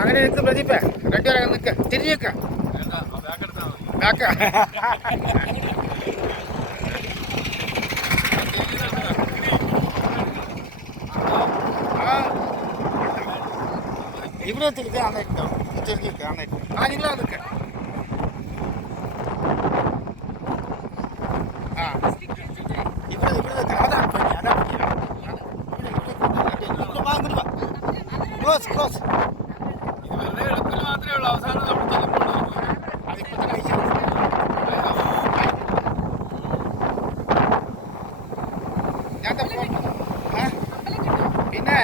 അങ്ങനെ നിൽക്ക് പ്രദീപേ, രണ്ടുപേരെ നിൽക്ക്, തിരിഞ്ഞ് നിൽക്ക. ബാക്ക് ഇവിടെ തിരിച്ച് ആണേറ്റോ, തിരിഞ്ഞ് നിൽക്കുക ആണേറ്റോ. നിങ്ങളാ നിൽക്ക. ഇവിടെ നിൽക്കുക, അതാ പറ്റി, അതാ പറ്റി. Close close. മാത്രമേ ഉള്ളൂ, അവസാനം അതിപ്പോ തന്നെ കഴിച്ചു. ഞാൻ പിന്നെ